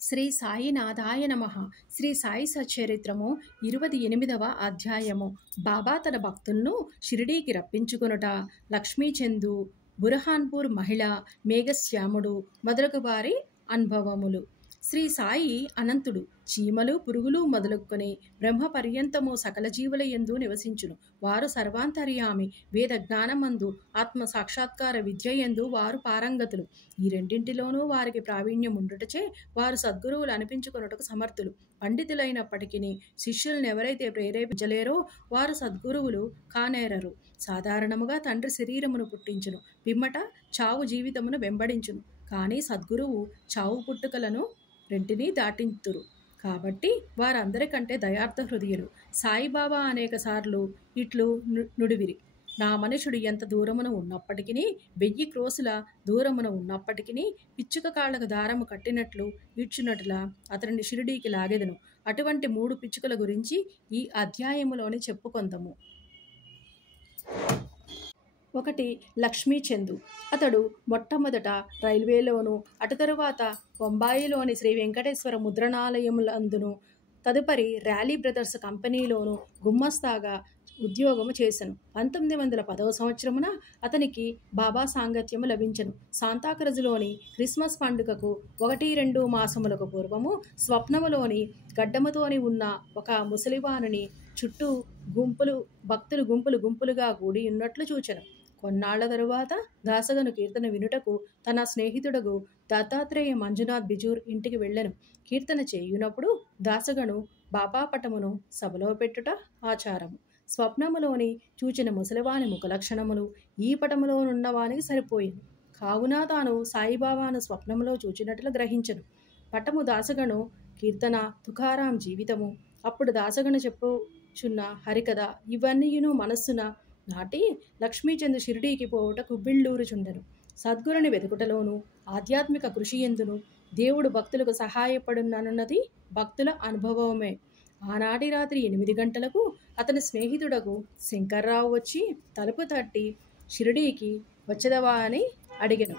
శ్రీ సాయినాథాయ నమః. శ్రీ సాయి సచ్చరిత్రము 28వ అధ్యాయము. బాబా తన భక్తులను షిరిడీకి రప్పించుకొనుట, లక్ష్మీచందు, బురహాన్పూర్ మహిళ, మేఘశ్యాముడు మొదలగు వారి అనుభవములు. శ్రీ సాయి అనంతుడు. చీమలు పురుగులు మొదలుకొని బ్రహ్మ పర్యంతము సకల జీవుల యందు నివసించును. వారు సర్వాంతర్యామి. వేద జ్ఞానమందు, ఆత్మ సాక్షాత్కార విద్య యందు వారు పారంగతులు. ఈ రెండింటిలోనూ వారికి ప్రావీణ్యం ఉండుటచే వారు సద్గురువులు అనిపించుకొనుటకు సమర్థులు. పండితులైనప్పటికీ శిష్యులను ఎవరైతే ప్రేరేపించలేరో వారు సద్గురువులు కానేరరు. సాధారణముగా తండ్రి శరీరమును పుట్టించును, పిమ్మట చావు జీవితమును వెంబడించును. కానీ సద్గురువు చావు పుట్టుకలను రెంటినీ దాటింతురు. కాబట్టి వారందరికంటే దయార్థ హృదయులు. సాయిబాబా అనేక సార్లు ఇట్లు నుడివిరి: నా మనుషుడు ఎంత దూరమున ఉన్నప్పటికీ, 1000 క్రోసుల దూరమున ఉన్నప్పటికీ, పిచ్చుక కాళ్లకు దారము కట్టినట్లు ఇచ్చునట్లా అతనిని షిరిడీకి లాగెదను. అటువంటి 3 పిచ్చుకల గురించి ఈ అధ్యాయములోని చెప్పుకొందము. ఒకటి, లక్ష్మీచందు. అతడు మొట్టమొదట రైల్వేలోను, అటు తరువాత బొంబాయిలోని శ్రీ వెంకటేశ్వర ముద్రణాలయములందును, తదుపరి ర్యాలీ బ్రదర్స్ కంపెనీలోను గుమ్మస్తాగా ఉద్యోగము చేసెను. 1910వ సంవత్సరమున అతనికి బాబా సాంగత్యము లభించెను. శాంతాక్రజులోని క్రిస్మస్ పండుగకు 1-2 మాసములకు పూర్వము స్వప్నములోని గడ్డముతోని ఉన్న ఒక ముసలివానిని చుట్టూ భక్తులు గుంపులుగా కూడి ఉన్నట్లు చూచెను. కొన్నాళ్ల తరువాత దాసగను కీర్తన వినుటకు తన స్నేహితుడగు దత్తాత్రేయ మంజునాథ్ బిజూర్ ఇంటికి వెళ్ళెను. కీర్తన చేయునప్పుడు దాసగను బాబా పటమును సభలో పెట్టుట ఆచారము. స్వప్నములోని చూచిన ముసలివాని ముఖలక్షణములు ఈ పటములోనున్నవానికి సరిపోయింది. కావున తాను సాయిబాబాను స్వప్నములో చూచినట్లు గ్రహించెను. పటము దాసగను కీర్తన, తుకారాం జీవితము, అప్పుడు దాసగను చెప్పుచున్న హరికథ ఇవన్నీయును మనస్సున నాటి లక్ష్మీచందు షిరిడీకి పోవుట కుబ్బిళ్ళూరుచుండెను. సద్గురుని వెతుకుటలోను, ఆధ్యాత్మిక కృషి ఎందును దేవుడు భక్తులకు సహాయపడునన్నది భక్తుల అనుభవమే. ఆనాటి రాత్రి 8 గంటలకు అతని స్నేహితుడకు శంకర్రావు వచ్చి తలుపు తట్టి షిరిడీకి వచ్చదవా అని అడిగెను.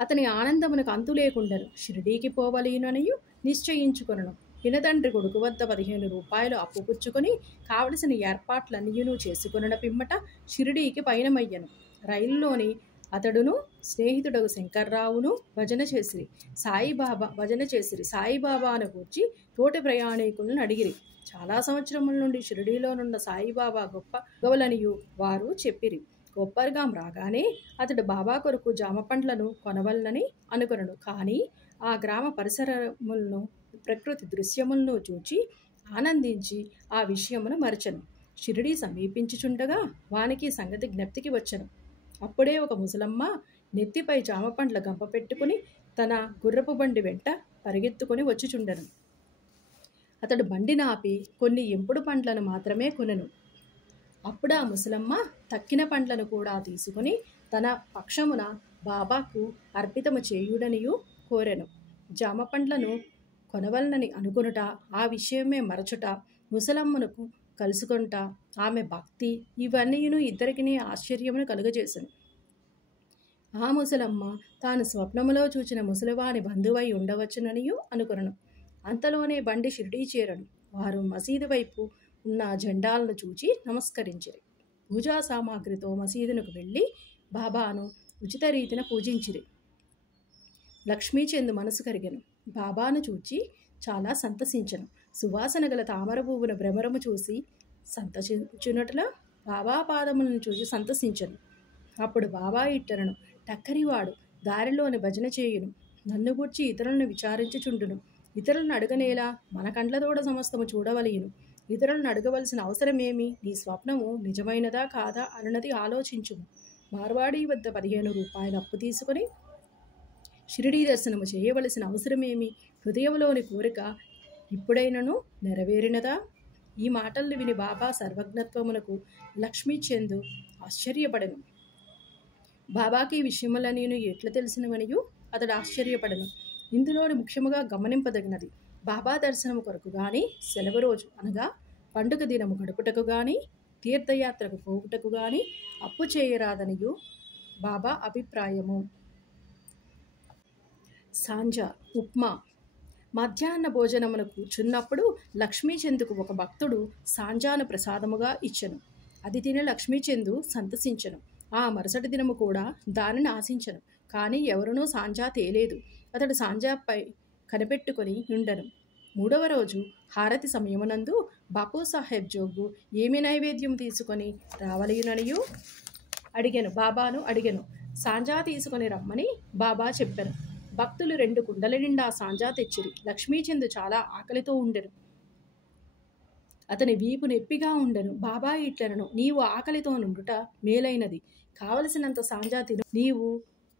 అతని ఆనందమునకు అంతు లేకుండెను. షిరిడీకి పోవలేననియు నిశ్చయించుకొనెను. పినతండ్రి కొడుకు వద్ద 15 రూపాయలు అప్పు పుచ్చుకొని కావలసిన ఏర్పాట్లన్నీయును చేసుకొనిన పిమ్మట షిరిడీకి పయనమయ్యను. రైలులోని అతడును స్నేహితుడగు శంకర్రావును భజన చేసిరి. సాయిబాబాను గూర్చి తోటి ప్రయాణికులను అడిగిరి. చాలా సంవత్సరముల నుండి షిరిడీలోనున్న సాయిబాబా గొప్ప గవలనియు వారు చెప్పిరి. కొప్పర్గాం రాగానే అతడు బాబా కొరకు జామ పండ్లను కొనవలనని అనుకొనెను. కానీ ఆ గ్రామ పరిసరములను, ప్రకృతి దృశ్యములను చూచి ఆనందించి ఆ విషయమును మరచెను. షిరిడీ సమీపించుచుండగా వానికి సంగతి జ్ఞప్తికి వచ్చెను. అప్పుడే ఒక ముసలమ్మ నెత్తిపై జామపండ్ల గంప పెట్టుకుని తన గుర్రపు బండి వెంట పరిగెత్తుకొని వచ్చుచుండెను. అతడు బండి నాపి కొన్ని ఎంపుడు పండ్లను మాత్రమే కొనెను. అప్పుడు ఆ ముసలమ్మ తక్కిన పండ్లను కూడా తీసుకుని తన పక్షమున బాబాకు అర్పితము చేయుడనియు కోరెను. జామ పండ్లను కొనవలనని అనుకొనుట, ఆ విషయమే మరచుట, ముసలమ్మను కలుసుకొనుట, ఆమె భక్తి ఇవన్నీయును ఇద్దరికిని ఆశ్చర్యమును కలుగజేసెను. ఆ ముసలమ్మ తాను స్వప్నములో చూచిన ముసలివాని బంధువై ఉండవచ్చుననియు అనుకొనెను. అంతలోనే బండి షిరిడీ చేరను. వారు మసీదు వైపు ఉన్న జెండాలను చూచి నమస్కరించిరి. పూజా సామాగ్రితో మసీదునకు వెళ్ళి బాబాను ఉచిత రీతిన పూజించిరి. లక్ష్మీచందు మనసు కరిగెను. బాబాను చూచి చాలా సంతసించెను. సువాసన గల తామర పువ్వున భ్రమరము చూసి సంతసించునట్ల బాబా పాదములను చూసి సంతసించెను. అప్పుడు బాబా ఇట్టరను: టక్కరివాడు దారిలోని భజన చేయును, నన్ను గూర్చి ఇతరులను విచారించుచుండును. ఇతరులను అడగనేలా, మన కండ్లతోడ సమస్తము చూడవలయును. ఇతరులను అడగవలసిన అవసరమేమి? నీ స్వప్నము నిజమైనదా కాదా అన్నది ఆలోచించుము. మార్వాడి వద్ద 15 రూపాయలు అప్పు తీసుకొని షిరిడీ దర్శనము చేయవలసిన అవసరమేమి? హృదయంలోని కోరిక ఇప్పుడైనను నెరవేరినదా? ఈ మాటలు విని బాబా సర్వజ్ఞత్వమునకు లక్ష్మీచందు ఆశ్చర్యపడెను. బాబాకి ఈ విషయములన్నీ ఎట్లా తెలిసినవనియు అతడు ఆశ్చర్యపడెను. ఇందులోని ముఖ్యముగా గమనింపదగినది, బాబా దర్శనము కొరకు గాని, సెలవు రోజు అనగా పండుగ దినము గడుపుటకు గాని, తీర్థయాత్రకు పోవుటకు గాని అప్పు చేయరాదనియు బాబా అభిప్రాయము. సాంజ, ఉప్మా. మధ్యాహ్న భోజనమును కూర్చున్నప్పుడు లక్ష్మీచందుకు ఒక భక్తుడు సాంజాను ప్రసాదముగా ఇచ్చెను. అది తిని లక్ష్మీచందు సంతసించెను. ఆ మరుసటి దినము కూడా దానిని ఆశించెను. కానీ ఎవరునూ సాంజా తేలేదు. అతడు సాంజాపై కనిపెట్టుకొని ఉండెను. మూడవ రోజు హారతి సమయమునందు బాపూసాహెబ్ జోగు ఏమి నైవేద్యం తీసుకొని రావలయుననియు బాబాను అడిగెను. సాంజా తీసుకొని రమ్మని బాబా చెప్పెను. భక్తులు 2 కుండల నిండా సాంజా తెచ్చిరి. లక్ష్మీచందు చాలా ఆకలితో ఉండెను. అతని వీపు నొప్పిగా ఉండెను. బాబా ఇట్లనను, నీవు ఆకలితో నుండుట మేలైనది. కావలసినంత సాంజా తిను. నీవు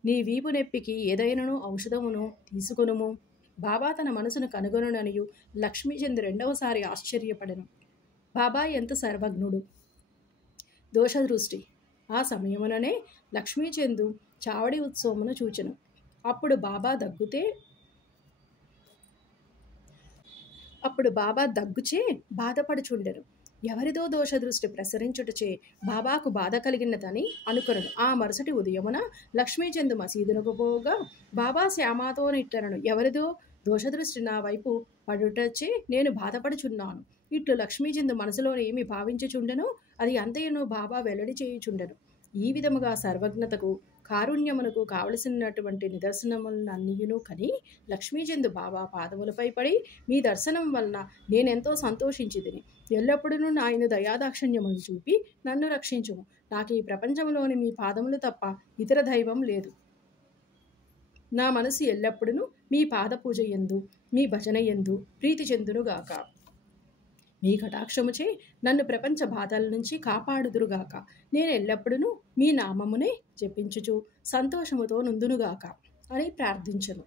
నీ వీపు నొప్పికి ఏదైనను ఔషధమును తీసుకొనుము. బాబా తన మనసును కనుగొనుననియు లక్ష్మీచందు రెండవసారి ఆశ్చర్యపడెను. బాబా ఎంత సర్వజ్ఞుడు! దోషదృష్టి. ఆ సమయముననే లక్ష్మీచందు చావడి ఉత్సవమును చూచెను. అప్పుడు బాబా దగ్గుచే బాధపడుచుండెను. ఎవరిదో దోషదృష్టి ప్రసరించుటచే బాబాకు బాధ కలిగినదని అనుకొనను. ఆ మరుసటి ఉదయమున లక్ష్మీచందు మసీదునకు పోగా బాబా శ్యామాతో నిట్టనను, ఎవరిదో దోషదృష్టి నా వైపు పడుటచే నేను బాధపడుచున్నాను. ఇట్లు లక్ష్మీచందు మనసులో ఏమి భావించుచుండెనో అది అంతయును బాబా వెల్లడి చేయుచుండెను. ఈ విధముగా సర్వజ్ఞతకు కారుణ్యమునకు కావలసినటువంటి నిదర్శనములన్నీయును కని లక్ష్మీచందు బాబా పాదములపై పడి, మీ దర్శనం వలన నేనెంతో సంతోషించితిని. ఎల్లప్పుడూ ఆయన దయాదాక్షిణ్యమును చూపి నన్ను రక్షించుము. నాకు ఈ ప్రపంచంలోని మీ పాదములు తప్ప ఇతర దైవం లేదు. నా మనసు ఎల్లప్పుడూ మీ పాద పూజ యందు, మీ భజన యందు ప్రీతి చెందునుగాక. మీ కటాక్షముచే నన్ను ప్రపంచ బాధల నుంచి కాపాడుదురుగాక. నేను ఎల్లప్పుడూ మీ నామమునే జపించుచు సంతోషముతో నుందునుగాక అని ప్రార్థించను.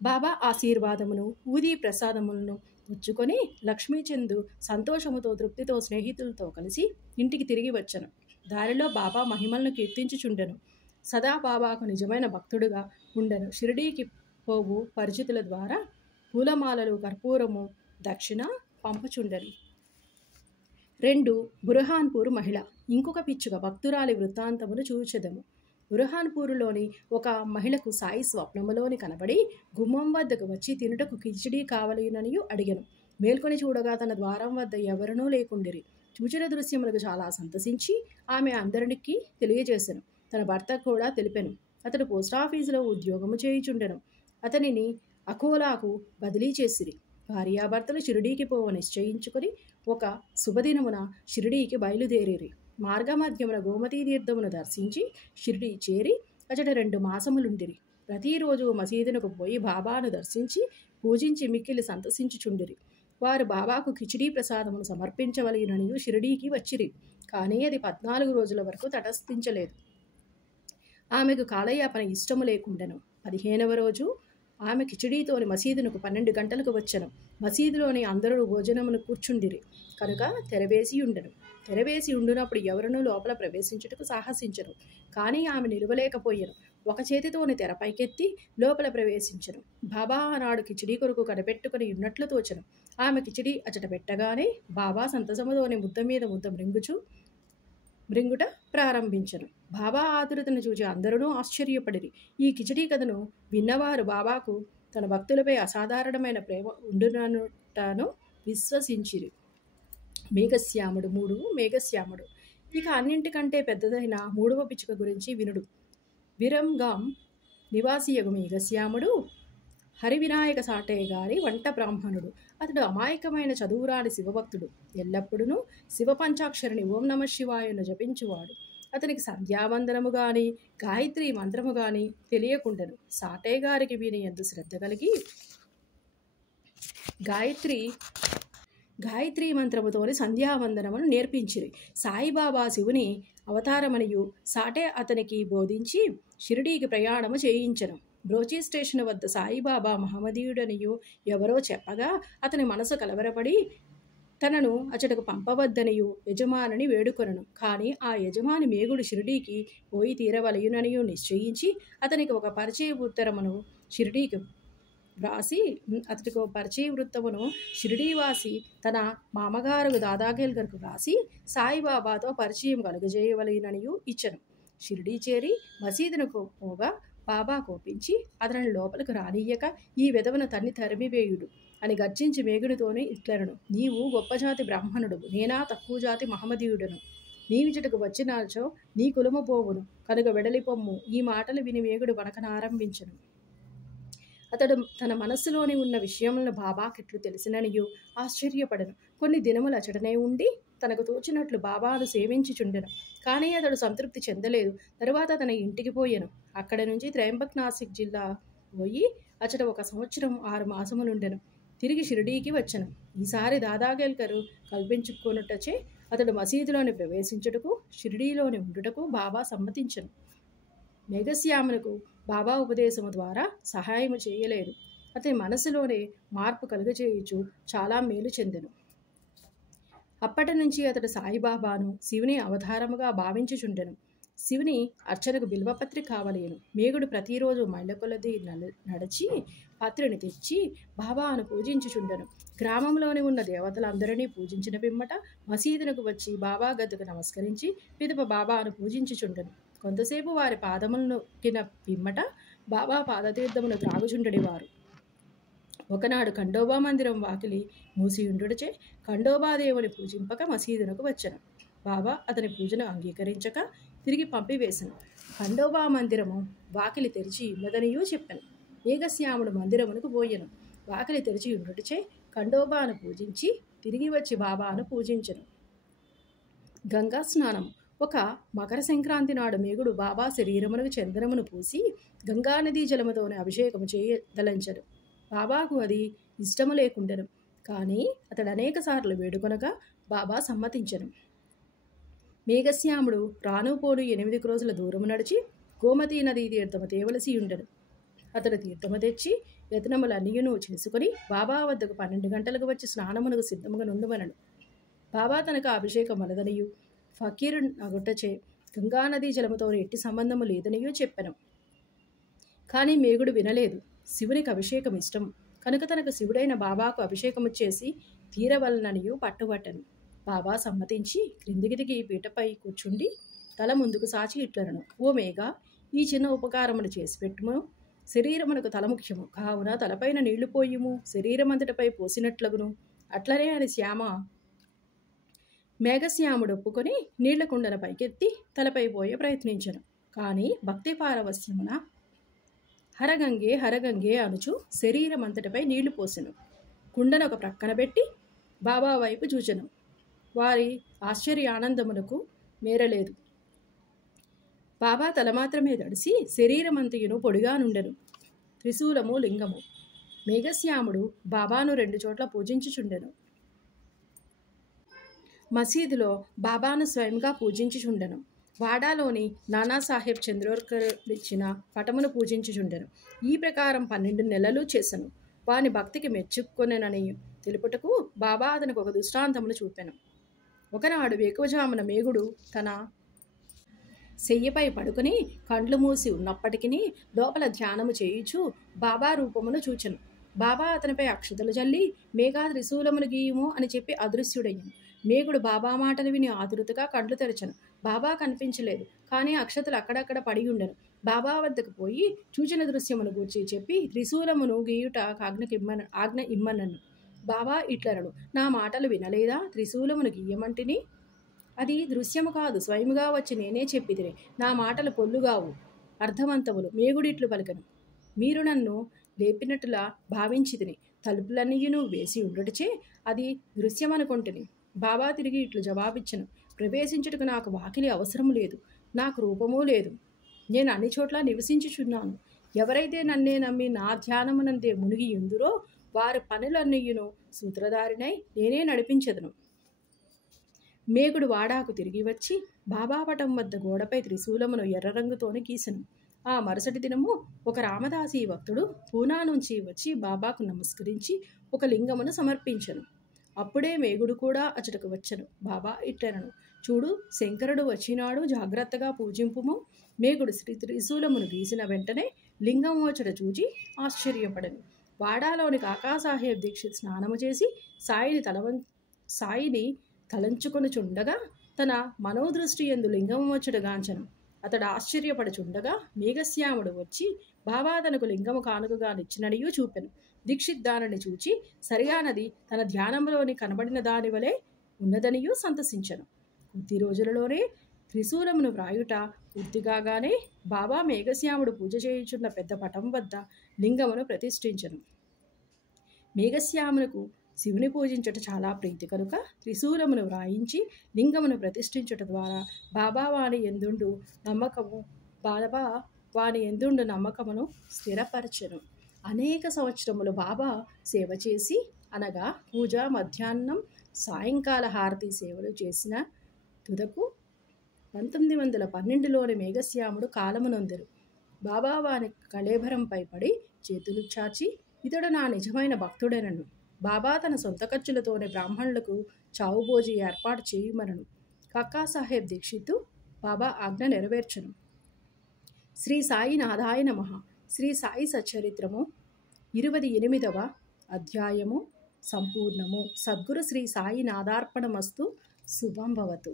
బాబా ఆశీర్వాదమును ఊది ప్రసాదములను పుచ్చుకొని లక్ష్మీచందు సంతోషముతో తృప్తితో స్నేహితులతో కలిసి ఇంటికి తిరిగి వచ్చెను. దారిలో బాబా మహిమలను కీర్తించుచుండెను. సదా బాబాకు నిజమైన భక్తుడుగా ఉండెను. షిరిడీకి పోవు పరిచితుల ద్వారా పూలమాలలు, కర్పూరము, దక్షిణ పంపుచుండెను. 2 బురహాన్పూర్ మహిళ. ఇంకొక పిచ్చుక భక్తురాలి వృత్తాంతమును చూచెదము. బురహాన్పూరులోని ఒక మహిళకు సాయి స్వప్నములోని కనబడి గుమ్మం వద్దకు వచ్చి తినుటకు కిచిడీ కావలయుననియు అడిగెను. మేల్కొని చూడగా తన ద్వారం వద్ద ఎవరనూ లేకుండిరి. చూచిన దృశ్యములకు చాలా సంతసించి ఆమె అందరికి తెలియజేసెను. తన భర్త కూడా తెలిపెను. అతడు పోస్టాఫీసులో ఉద్యోగము చేయుచుండెను. అతనిని అకోలాకు బదిలీ చేసిరి. భార్యాభర్తలు షిరిడీకి పోవ నిశ్చయించుకొని ఒక శుభదినమున షిరిడీకి బయలుదేరిరి. మార్గమధ్యమున గోమతీ తీర్థమును దర్శించి షిరిడీ చేరి అచట 2 మాసములుండిరి. ప్రతిరోజు మసీదునకు పోయి బాబాను దర్శించి పూజించి మిక్కిలి సంతసించుచుండిరి. వారు బాబాకు కిచిడీ ప్రసాదమును సమర్పించవలయుననియు షిరిడీకి వచ్చిరి. కానీ అది 14 రోజుల వరకు తటస్థించలేదు. ఆమెకు కాలయాపన ఇష్టము లేకుండెను. 15వ రోజు ఆమె కిచిడీతోని మసీదునకు 12 గంటలకు వచ్చెను. మసీదులోని అందరూ భోజనమును కూర్చుండిరి కనుక తెరవేసి ఉండెను. తెరవేసి ఉండునప్పుడు ఎవరునూ లోపల ప్రవేశించుటకు సాహసించరు. కానీ ఆమె నిలువలేకపోయెను. ఒక చేతితోని తెరపైకెత్తి లోపల ప్రవేశించెను. బాబా ఆనాడు కిచిడీ కొరకు కనిపెట్టుకుని ఉన్నట్లు తోచెను. ఆమె కిచిడీ అచట పెట్టగానే బాబా సంతసముతోని ముద్ద మీద ముద్ద మృంగుట ప్రారంభించెను. బాబా ఆతురతను చూచి అందరూ ఆశ్చర్యపడిరి. ఈ కిచిడీ కథను విన్నవారు బాబాకు తన భక్తులపై అసాధారణమైన ప్రేమ ఉండుననుటను విశ్వసించిరి. మేఘశ్యాముడు. 3 మేఘశ్యాముడు. ఇక అన్నింటికంటే పెద్దదైన 3వ పిచ్చుక గురించి వినుడు. విరంగాం నివాసియగు మేఘశ్యాముడు హరివినాయక సాటే గారి వంట బ్రాహ్మణుడు. అతడు అమాయకమైన చదువురాని శివభక్తుడు. ఎల్లప్పుడూ శివ పంచాక్షరిని ఓం నమ శివాయను జపించువాడు. అతనికి సంధ్యావందనము గాని గాయత్రి మంత్రము గాని తెలియకుండెను. సాటే గారికి వీని యందు శ్రద్ధ కలిగి గాయత్రి మంత్రముతోని సంధ్యావందనమును నేర్పించిరి. సాయిబాబా శివుని అవతారమనియు సాటే అతనికి బోధించి షిరిడీకి ప్రయాణము చేయించెను. బ్రోచి స్టేషన్ వద్ద సాయిబాబా మహమ్మదీయుడనియు ఎవరో చెప్పగా అతని మనసు కలవరపడి తనను అచటకు పంపవద్దనియు యజమానిని వేడుకొనను. కానీ ఆ యజమాని మేగుడు షిరిడీకి పోయి తీరవలయుననియు నిశ్చయించి అతనికి ఒక పరిచయ ఉత్తరమును షిరిడీవాసి తన మామగారు దాదాగేల్గర్కు రాసి సాయిబాబాతో పరిచయం కలుగజేయవలయుననియు ఇచ్చెను. షిరిడీ చేరి మసీదునకు పోగా బాబా కోపించి అతనిని లోపలికి రానియ్యక ఈ విధవను తన్ని తరిమివేయుడు అని గర్జించి మేగునితోనే ఇట్లనను, నీవు గొప్ప జాతి బ్రాహ్మణుడు, నేనా తక్కువ జాతి మహమ్మదీయుడను. నీవిచటకు వచ్చినాచో నీ కులము పోవును కనుక వెడలిపొమ్ము. ఈ మాటలు విని మేగుడు వణకనారంభించను. అతడు తన మనస్సులోని ఉన్న విషయములను బాబాకిట్లు తెలిసిననియు ఆశ్చర్యపడను. కొన్ని దినములు అచటనే ఉండి తనకు తోచినట్లు బాబాను సేవించుచుండెను. కానీ అతడు సంతృప్తి చెందలేదు. తరువాత తన ఇంటికి పోయెను. అక్కడి నుంచి త్రయంబక్ నాసిక్ జిల్లా పోయి అచట 1 సంవత్సరం 6 మాసములుండెను. తిరిగి షిరిడీకి వచ్చెను. ఈసారి దాదాగేల్కరు కల్పించుకొనుటచే అతడు మసీదులోని ప్రవేశించుటకు షిరిడీలోని ఉండుటకు బాబా సమ్మతించెను. మేఘశ్యామునకు బాబా ఉపదేశము ద్వారా సహాయము చేయలేదు. అతని మనసులోనే మార్పు కలుగచేయుచు చాలా మేలు చెందెను. అప్పటి నుంచి అతడు సాయిబాబాను శివుని అవతారముగా భావించుచుండెను. శివుని అర్చనకు బిల్వపత్రి కావలేను. మేగుడు ప్రతిరోజు మైళ్ళ కొలది నడిచి పత్రిని తెచ్చి బాబాను పూజించుచుండెను. గ్రామంలోని ఉన్న దేవతలందరినీ పూజించిన పిమ్మట మసీదునకు వచ్చి బాబా గద్దకు నమస్కరించి పిదప బాబాను పూజించుచుండెను. కొంతసేపు వారి పాదములను నొక్కిన పిమ్మట బాబా పాదతీర్థమును త్రాగుచుండెడివారు. ఒకనాడు ఖండోబా మందిరం వాకిలి మూసియుండుటచే ఖండోబాదేవుని పూజింపక మసీదునకు వచ్చెను. బాబా అతని పూజను అంగీకరించక తిరిగి పంపివేశను. ఖండోబా మందిరము వాకిలి తెరిచి ఉన్నదనియూ చెప్పెను. మేఘశ్యాముడు మందిరమునకు పోయెను. వాకిలి తెరిచి ఉండుటచే ఖండోబాను పూజించి తిరిగి వచ్చి బాబాను పూజించెను. గంగా స్నానం. ఒక మకర సంక్రాంతి నాడు మేగుడు బాబా శరీరమునకు చందనమును పూసి గంగానదీ జలముతోనే అభిషేకము చేయదలంచెను. బాబాకు అది ఇష్టము లేకుండెను. కానీ అతడు అనేక సార్లు వేడుకొనగా బాబా సమ్మతించెను. మేఘశ్యాముడు రానుపోను 8 క్రోసుల దూరము నడిచి గోమతీ నదీ తీర్థము తేవలసి ఉండెను. అతడు తీర్థము తెచ్చి యత్నములన్నీయును చేసుకొని బాబా వద్దకు 12 గంటలకు వచ్చి స్నానమునకు సిద్ధముగా నుండుమనను. బాబా తనకు అభిషేకం వలదనియు ఫకీరు నగుటచే గంగానదీ జలముతో ఎట్టి సంబంధము లేదనియూ చెప్పెను. కానీ మేగుడు వినలేదు. శివునికి అభిషేకం ఇష్టం కనుక తనకు శివుడైన బాబాకు అభిషేకము చేసి తీరవలననియూ పట్టుబట్టను. బాబా సమ్మతించి క్రిందికి దిగి పీటపై కూర్చుండి తల ముందుకు సాచి ఇట్లనను, ఓ మేఘ, ఈ చిన్న ఉపకారమును చేసి పెట్టుము. శరీరమునకు తల ముఖ్యము కావున తలపైన నీళ్లు పోయుము, శరీరమంతటిపై పోసినట్లగును. అట్లనే అని మేఘశ్యాముడు ఒప్పుకొని నీళ్ల కుండను పైకెత్తి తలపై పోయే ప్రయత్నించెను. కానీ భక్తి పారవస్యమున హరగంగే హరగంగే అనుచు శరీరం అంతటిపై నీళ్లు పోసెను. కుండను ఒక ప్రక్కన పెట్టి బాబా వైపు చూచెను. వారి ఆశ్చర్యానందమునకు మేరలేదు. బాబా తల మాత్రమే తడిసి శరీరమంతయును పొడిగా నుండెను. త్రిశూలము లింగము. మేఘశ్యాముడు బాబాను 2 చోట్ల పూజించుచుండెను. మసీదులో బాబాను స్వయంగా పూజించుచుండెను. వాడాలోని నానాసాహెబ్ చంద్రోర్కర్ ఇచ్చిన పటమును పూజించుచుండెను. ఈ ప్రకారం 12 నెలలు చేసెను. వాని భక్తికి మెచ్చుకొనెనని తెలుపుటకు బాబా అతనికి ఒక దృష్టాంతమును చూపెను. ఒకనాడు వేకువజామున మేగుడు తన శయ్యపై పడుకుని కండ్లు మూసి ఉన్నప్పటికీ లోపల ధ్యానము చేయుచు బాబా రూపమును చూచెను. బాబా అతనిపై అక్షతలు జల్లి మేఘా త్రిశూలమును గీయుము అని చెప్పి అదృశ్యుడయ్యను. మేగుడు బాబా మాటలు విని ఆతురతగా కండ్లు తెరచెను. బాబా కనిపించలేదు. కానీ అక్షతలు అక్కడక్కడ పడి ఉండెను. బాబా వద్దకు పోయి చూచిన దృశ్యమును గూర్చి చెప్పి త్రిశూలమును గీయుట ఆజ్ఞ ఇమ్మనను. బాబా ఇట్లనడు, నా మాటలు వినలేదా? త్రిశూలమును గీయమంటిని. అది దృశ్యము కాదు, స్వయముగా వచ్చి నేనే చెప్పితిని. నా మాటలు పొల్లుగావు, అర్థవంతములు. మేగుడిట్లు పలికను, మీరు నన్ను లేపినట్టులా భావించితిని. తలుపులన్నీయును వేసి ఉండుటచే అది దృశ్యమనుకొంటిని. బాబా తిరిగి ఇట్లు జవాబిచ్చను, ప్రవేశించుటకు నాకు వాకిలి అవసరము లేదు, నాకు రూపమూ లేదు. నేను అన్ని చోట్ల నివసించుచున్నాను. ఎవరైతే నన్నే నమ్మి నా ధ్యానమునందే మునిగి ఉందురో వారి పనులన్నీయును సూత్రధారినై నేనే నడిపించెదను. మేగుడు వాడాకు తిరిగి వచ్చి బాబా పటం వద్ద గోడపై త్రిశూలమును ఎర్ర రంగుతోనే గీసెను. ఆ మరుసటి దినము ఒక రామదాసీ భక్తుడు పూనా నుంచి వచ్చి బాబాకు నమస్కరించి ఒక లింగమును సమర్పించెను. అప్పుడే మేగుడు కూడా అచటకు వచ్చెను. బాబా ఇట్లనను, చూడు, శంకరుడు వచ్చినాడు, జాగ్రత్తగా పూజింపుము. మేగుడు త్రిశూలమును గీసిన వెంటనే లింగము వచ్చట చూచి ఆశ్చర్యపడెను. వాడాలోని కాకాసాహెబ్ దీక్షిత్ స్నానము చేసి సాయిని తలంచుకొనుచుండగా తన మనోదృష్టి యందు లింగము వచ్చట గాంచెను. అతడు ఆశ్చర్యపడుచుండగా మేఘశ్యాముడు వచ్చి బాబా తనకు లింగము కానుకగా నిచ్చిననియూ చూపెను. దీక్షిత్ దానిని చూచి సరిగానది తన ధ్యానంలోని కనబడిన దాని వలె ఉన్నదనియూ సంతసించెను. కొద్ది రోజులలోనే త్రిశూలమును వ్రాయుట పూర్తిగానే బాబా మేఘశ్యాముడు పూజ చేయుచున్న పెద్ద పటం వద్ద లింగమును ప్రతిష్ఠించెను. మేఘశ్యామునకు శివుని పూజించుట చాలా ప్రీతి కనుక త్రిశూలమును వ్రాయించి లింగమును ప్రతిష్ఠించుట ద్వారా బాబా వాని ఎందుండు నమ్మకమును స్థిరపరచెను. అనేక సంవత్సరములు బాబా సేవ చేసి అనగా పూజ, మధ్యాహ్నం, సాయంకాల హారతి సేవలు చేసిన తుదకు 1912లోని మేఘశ్యాముడు కాలమునొందెను. బాబా వాని కళేభరంపై పడి చేతులు చాచి ఇతడు నా నిజమైన భక్తుడెనను. బాబా తన సొంత ఖర్చులతోనే బ్రాహ్మణులకు చావుబోజీ ఏర్పాటు చేయుమనను. కక్కాసాహెబ్ దీక్షితు బాబా ఆజ్ఞ నెరవేర్చును. శ్రీ సాయి నాథాయ నమః. శ్రీ సాయి సచ్చరిత్రము 28వ అధ్యాయము సంపూర్ణము. సద్గురు శ్రీ సాయి నాథార్పణమస్తు. శుభం భవతు.